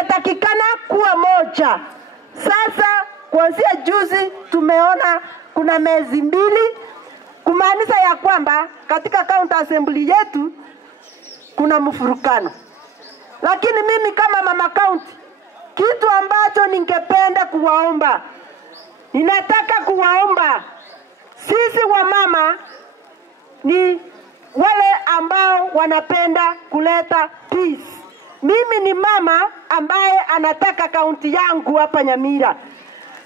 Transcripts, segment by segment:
inatakikana kuwa moja. Sasa kuanzia juzi tumeona kuna miezi 2, kumaanisha ya kwamba katika county assembly yetu kuna mfurukano. Lakini mimi kama mama county, kitu ambacho ningependa kuwaomba, ninataka kuwaomba sisi wa mama ni wale ambao wanapenda kuleta peace. Mimi ni mama ambaye anataka kaunti yangu hapa Nyamira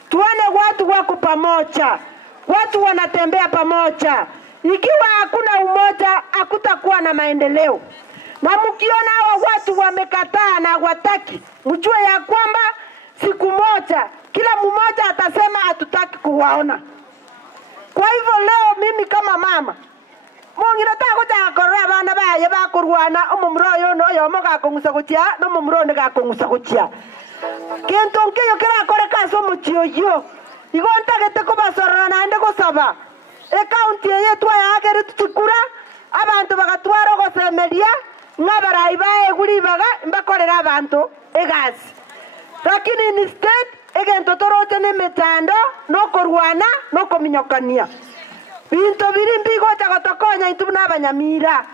tuone watu wako pamoja, watu wanatembea pamoja. Ikiwa hakuna umoja, hakutakuwa na maendeleo. Na mkiona hawa watu wamekataa na hawataki, mjue ya kwamba siku moja kila mmoja atasema hatutaki kuwaona. Kwa hivyo leo mimi kama mama, Mungu nataka kujakorora bana baye bakurwana umumro yono yomo gakungusa kuchia no mumro ne gakungusa kuchia. Kento nkiyo kira kore kaso muchio yo. Igonta gete kubasorana nande kusaba. County yetu ayagere tuchikura abantu bagatwara gosemeria ngabarayi bae guri baga mbakorera abantu egasi. Lakini instead egento torote ne metando no korwana no kominyokania. Bintu biri mbigo tagotokonya intu n'abanyamira.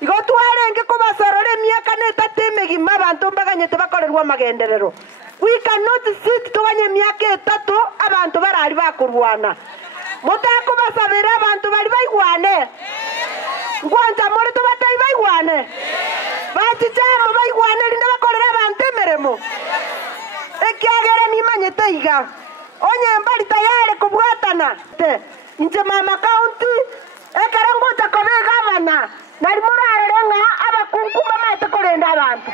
Igotwarenge kubasorore miaka netatemegi mabantu mbaganyete bakorerwa magenderero. We cannot sit tuganye miaka 3 abantu barari bakurwana. Mutako basabira abantu bari baigwane. Ngwanja muri to batai baigwane. Batijamo baigwane rinde bakorera abantu emeremo. Ekiagere nimanyete iga. Onye mbali tayari kubwatana. Inje mama county ekarango takobe gavana nari murarenga abakunkuma mate korenda abantu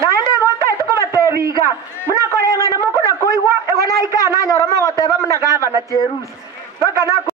nande gonta tukobatebiga muna korenga na mukuna koigwa egona ikana nyoroma goteba muna gavana Cherusi baka na